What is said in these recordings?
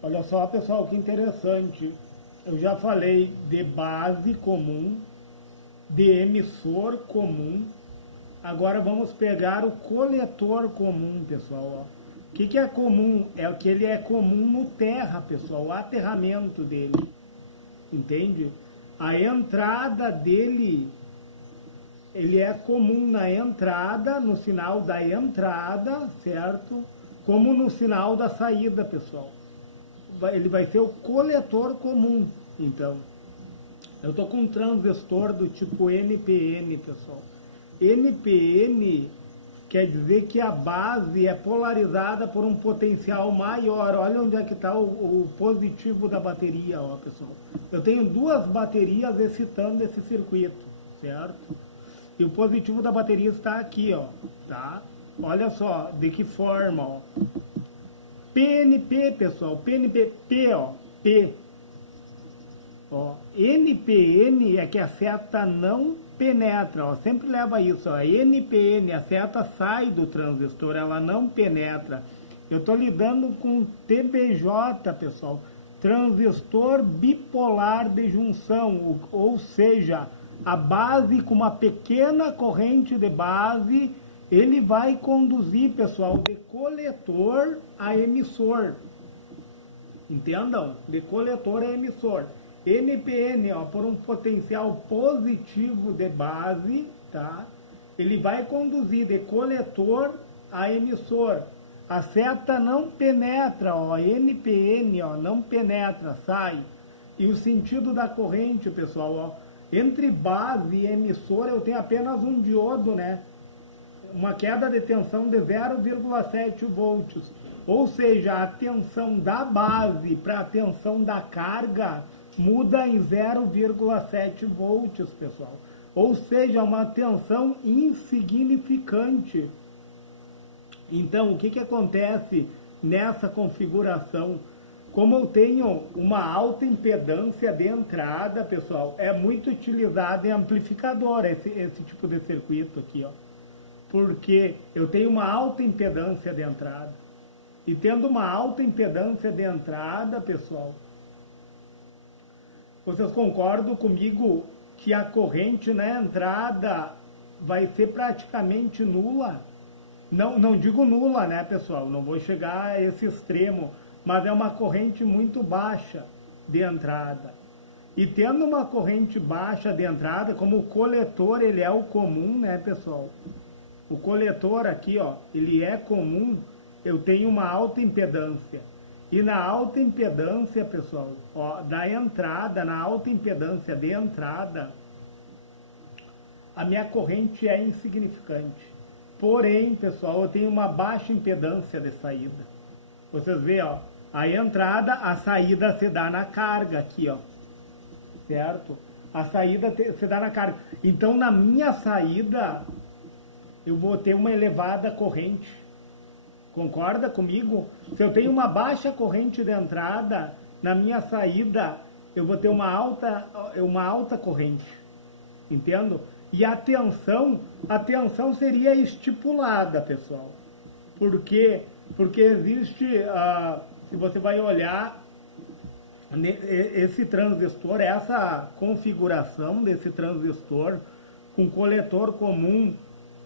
Olha só, pessoal, que interessante. Eu já falei de base comum, de emissor comum. Agora vamos pegar o coletor comum, pessoal. Ó. O que é comum? É que ele é comum no terra, pessoal, o aterramento dele. Entende? A entrada dele, ele é comum na entrada, no sinal da entrada, certo? Como no sinal da saída, pessoal. Ele vai ser o coletor comum, então. Eu estou com um transistor do tipo NPN, pessoal. NPN quer dizer que a base é polarizada por um potencial maior. Olha onde é que está o positivo da bateria, ó, pessoal. Eu tenho duas baterias excitando esse circuito, certo? E o positivo da bateria está aqui, ó, tá? Olha só, de que forma, ó. PNP, pessoal, PNP, P, ó, P. Ó, NPN é que a seta não penetra, ó, sempre leva isso, ó, NPN, a seta sai do transistor, ela não penetra. Eu estou lidando com TBJ, pessoal, transistor bipolar de junção, ou seja, a base com uma pequena corrente de base, ele vai conduzir, pessoal, de coletor a emissor. Entendam? De coletor a emissor. NPN, ó, por um potencial positivo de base, tá? Ele vai conduzir de coletor a emissor. A seta não penetra, ó, NPN, ó, não penetra, sai. E o sentido da corrente, pessoal, ó, entre base e emissor eu tenho apenas um diodo, né? Uma queda de tensão de 0,7 volts. Ou seja, a tensão da base para a tensão da carga muda em 0,7 volts, pessoal. Ou seja, uma tensão insignificante. Então, o que acontece nessa configuração? Como eu tenho uma alta impedância de entrada, pessoal, é muito utilizado em amplificador esse tipo de circuito aqui, ó. Porque eu tenho uma alta impedância de entrada. E tendo uma alta impedância de entrada, pessoal, vocês concordam comigo que a corrente na entrada vai ser praticamente nula? Não digo nula, né, pessoal? Não vou chegar a esse extremo, mas é uma corrente muito baixa de entrada. E tendo uma corrente baixa de entrada, como o coletor ele é o comum, né, pessoal? O coletor aqui, ó, ele é comum, eu tenho uma alta impedância. E na alta impedância, pessoal, ó, da entrada, na alta impedância de entrada, a minha corrente é insignificante. Porém, pessoal, eu tenho uma baixa impedância de saída. Vocês veem, ó, a entrada, a saída se dá na carga aqui, ó. Certo? A saída se dá na carga. Então, na minha saída, eu vou ter uma elevada corrente. Concorda comigo? Se eu tenho uma baixa corrente de entrada, na minha saída, eu vou ter uma alta corrente. Entendo? E a tensão seria estipulada, pessoal. Por quê? Porque existe, se você vai olhar, esse transistor, essa configuração desse transistor, com coletor comum,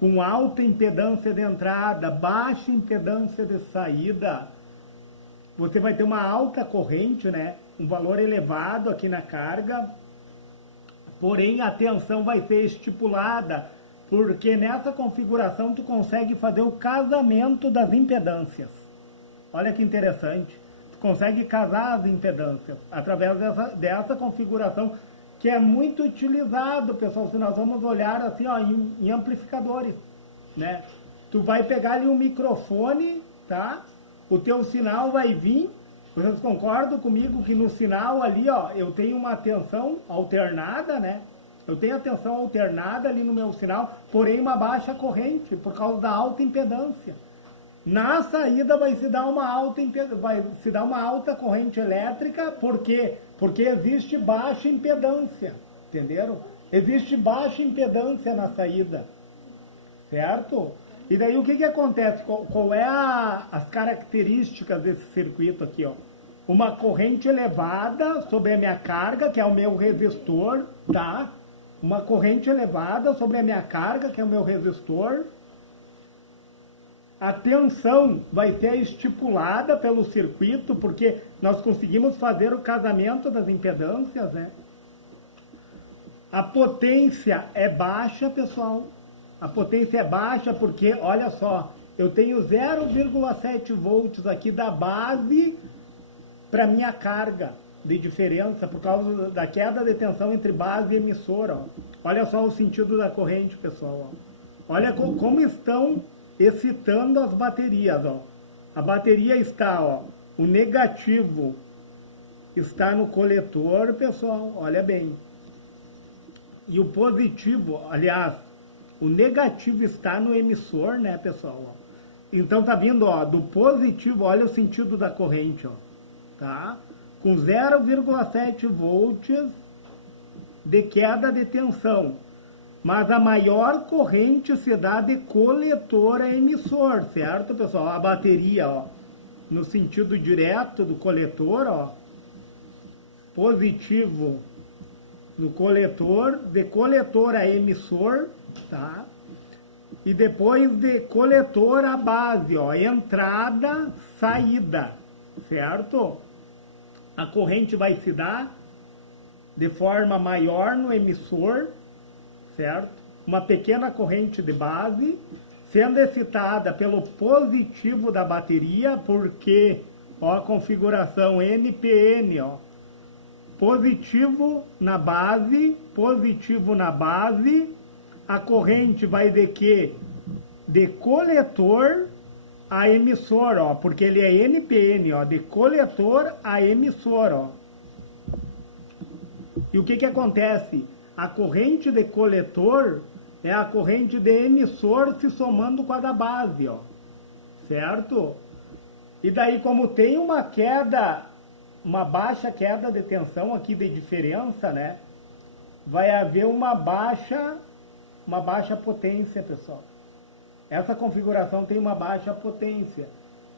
com alta impedância de entrada, baixa impedância de saída, você vai ter uma alta corrente, né? Um valor elevado aqui na carga, porém a tensão vai ser estipulada, porque nessa configuração tu consegue fazer o casamento das impedâncias. Olha que interessante. Tu consegue casar as impedâncias através dessa configuração, que é muito utilizado, pessoal, se nós vamos olhar assim, ó, em amplificadores, né? Tu vai pegar ali um microfone, tá? O teu sinal vai vir, vocês concordam comigo que no sinal ali, ó, eu tenho uma tensão alternada, né? Eu tenho a tensão alternada ali no meu sinal, porém uma baixa corrente, por causa da alta impedância. Na saída vai se dar uma alta corrente elétrica, por quê? Porque existe baixa impedância, entenderam? Existe baixa impedância na saída, certo? E daí o que acontece? Qual é as características desse circuito aqui, ó? uma corrente elevada sobre a minha carga, que é o meu resistor, tá? Uma corrente elevada sobre a minha carga, que é o meu resistor. A tensão vai ser estipulada pelo circuito, porque nós conseguimos fazer o casamento das impedâncias, né? A potência é baixa, pessoal. A potência é baixa porque, olha só, eu tenho 0,7 volts aqui da base para minha carga de diferença por causa da queda de tensão entre base e emissor. Ó. Olha só o sentido da corrente, pessoal. Ó. Olha como estão excitando as baterias. Ó. A bateria está, ó, o negativo está no coletor, pessoal, olha bem. E o positivo, aliás, o negativo está no emissor, né, pessoal? Ó. Então tá vindo, ó, do positivo, olha o sentido da corrente, ó, tá? Com 0,7 volts de queda de tensão. Mas a maior corrente se dá de coletor a emissor, certo, pessoal? A bateria, ó, no sentido direto do coletor, ó, positivo no coletor, de coletor a emissor, tá? E depois de coletor a base, ó, entrada, saída, certo? A corrente vai se dar de forma maior no emissor, certo? Uma pequena corrente de base, sendo excitada pelo positivo da bateria, porque, ó, a configuração NPN, ó, positivo na base, a corrente vai de quê? De coletor a emissor, ó, porque ele é NPN, ó, de coletor a emissor, ó. E o que acontece? A corrente de coletor é a corrente de emissor se somando com a da base, ó, certo? E daí, como tem uma queda, uma baixa queda de tensão aqui de diferença, né? Vai haver uma baixa potência, pessoal. Essa configuração tem uma baixa potência.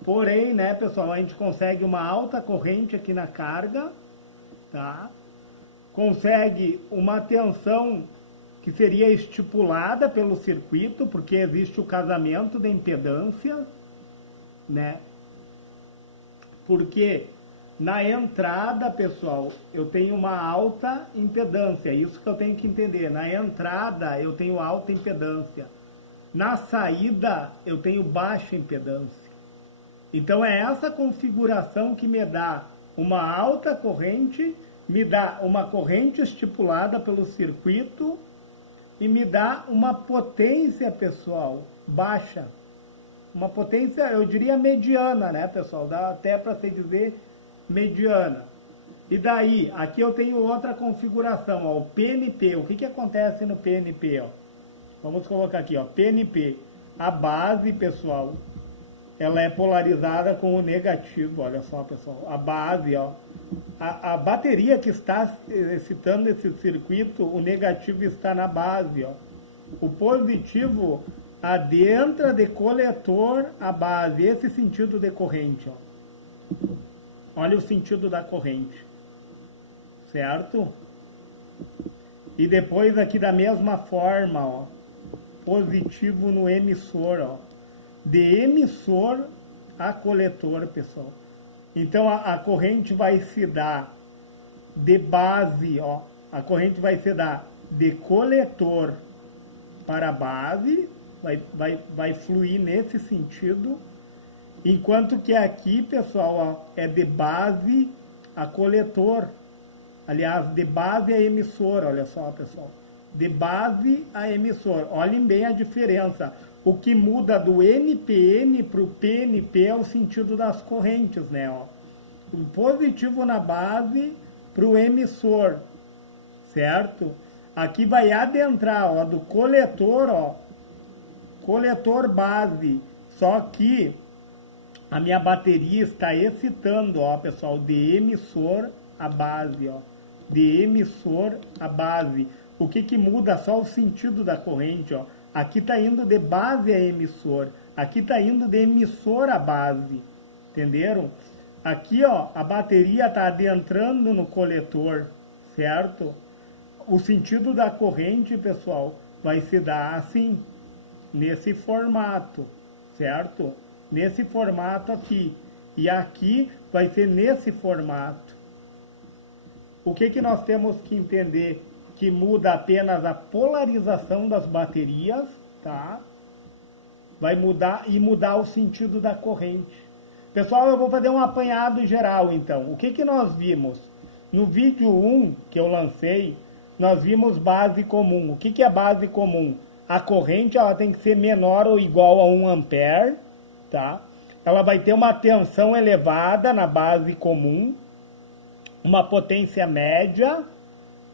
Porém, né, pessoal, a gente consegue uma alta corrente aqui na carga, tá? Consegue uma tensão que seria estipulada pelo circuito, porque existe o casamento de impedâncias, né? Porque na entrada, pessoal, eu tenho uma alta impedância, isso que eu tenho que entender. Na entrada, eu tenho alta impedância. Na saída, eu tenho baixa impedância. Então, é essa configuração que me dá uma alta corrente, me dá uma corrente estipulada pelo circuito e me dá uma potência, pessoal, baixa. Uma potência, eu diria mediana, né, pessoal? Dá até para se dizer mediana. E daí, aqui eu tenho outra configuração, ó, o PNP. O que acontece no PNP, ó? Vamos colocar aqui, ó, PNP. A base, pessoal, ela é polarizada com o negativo, olha só, pessoal. A base, ó, a bateria que está excitando esse circuito, o negativo está na base, ó. O positivo adentra de coletor a base, esse sentido de corrente, ó. Olha o sentido da corrente, certo? E depois aqui da mesma forma, ó, positivo no emissor, ó, de emissor a coletor, pessoal. Então a corrente vai se dar de base, ó, a corrente vai se dar de coletor para base, vai fluir nesse sentido. Enquanto que aqui, pessoal, ó, é de base a coletor. Aliás, de base a emissor, olha só, pessoal. De base a emissor. Olhem bem a diferença. O que muda do NPN para o PNP é o sentido das correntes, né? Ó. O positivo na base para o emissor, certo? Aqui vai adentrar, ó, do coletor, ó, coletor base. Só que a minha bateria está excitando, ó, pessoal, de emissor a base, ó. De emissor a base. O que muda? Só o sentido da corrente, ó. Aqui está indo de base a emissor. Aqui está indo de emissor a base. Entenderam? Aqui, ó, a bateria está adentrando no coletor, certo? O sentido da corrente, pessoal, vai se dar assim, nesse formato, certo? Nesse formato aqui. E aqui vai ser nesse formato. O que nós temos que entender? Que muda apenas a polarização das baterias, tá? Vai mudar e mudar o sentido da corrente. Pessoal, eu vou fazer um apanhado geral, então. O que nós vimos? No vídeo 1 que eu lancei, nós vimos base comum. O que é base comum? A corrente ela tem que ser menor ou igual a 1 ampere, tá? Ela vai ter uma tensão elevada na base comum, uma potência média,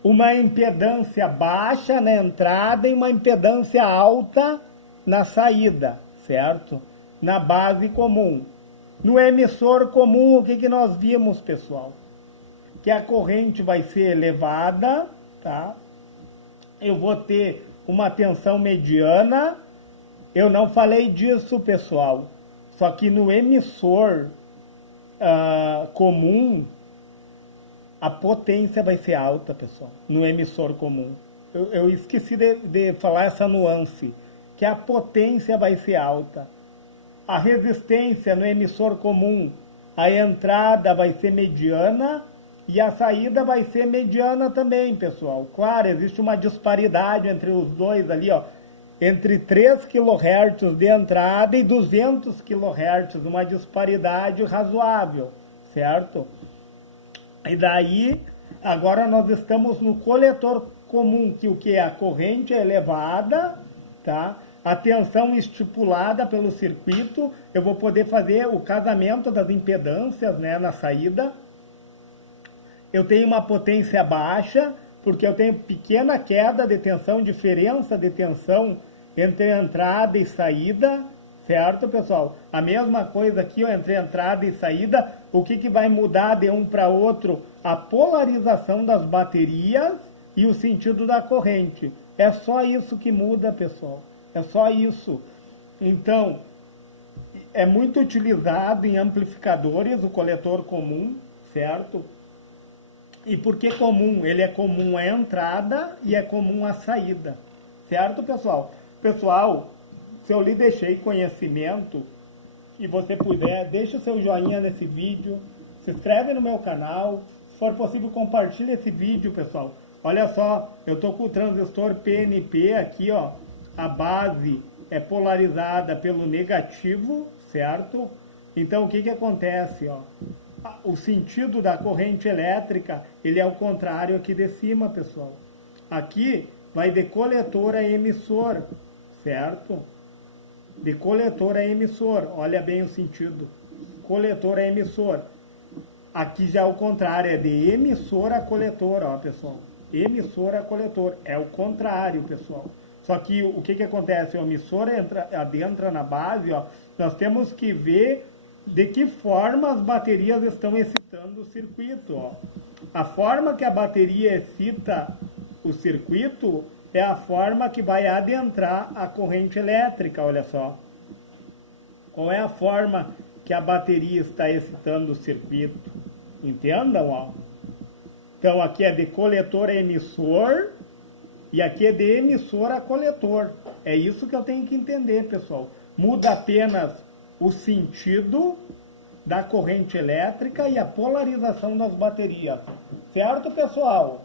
uma impedância baixa na entrada e uma impedância alta na saída, certo? Na base comum. No emissor comum, o que nós vimos, pessoal? Que a corrente vai ser elevada, tá? Eu vou ter uma tensão mediana. Eu não falei disso, pessoal. Só que no emissor comum, a potência vai ser alta, pessoal. No emissor comum. Eu esqueci de falar essa nuance. Que a potência vai ser alta. A resistência no emissor comum, a entrada vai ser mediana e a saída vai ser mediana também, pessoal. Claro, existe uma disparidade entre os dois ali, ó. Entre 3 kHz de entrada e 200 kHz, uma disparidade razoável, certo? E daí, agora nós estamos no coletor comum, que o que é? A corrente é elevada, tá? A tensão estipulada pelo circuito, eu vou poder fazer o casamento das impedâncias, né, na saída. Eu tenho uma potência baixa, porque eu tenho pequena queda de tensão, diferença de tensão entre entrada e saída, certo, pessoal? A mesma coisa aqui, ó, entre entrada e saída, o que vai mudar de um para outro? A polarização das baterias e o sentido da corrente. É só isso que muda, pessoal. É só isso. Então, é muito utilizado em amplificadores o coletor comum, certo? E por que comum? Ele é comum à entrada e é comum à saída, certo, pessoal? Pessoal, se eu lhe deixei conhecimento e você puder, deixe o seu joinha nesse vídeo, se inscreve no meu canal, se for possível compartilhe esse vídeo, pessoal. Olha só, eu estou com o transistor PNP aqui, ó, a base é polarizada pelo negativo, certo? Então o que acontece, ó? O sentido da corrente elétrica, ele é o contrário aqui de cima, pessoal. Aqui vai de coletor a emissor, certo? De coletor a emissor, olha bem o sentido. Coletor a emissor. Aqui já é o contrário, é de emissor a coletor, ó, pessoal. Emissor a coletor, é o contrário, pessoal. Só que o que acontece? O emissor adentra na base, ó, nós temos que ver de que forma as baterias estão excitando o circuito, ó. A forma que a bateria excita o circuito é a forma que vai adentrar a corrente elétrica, olha só. Qual é a forma que a bateria está excitando o circuito? Entendam, ó. Então aqui é de coletor a emissor e aqui é de emissor a coletor. É isso que eu tenho que entender, pessoal. Muda apenas o sentido da corrente elétrica e a polarização das baterias. Certo, pessoal?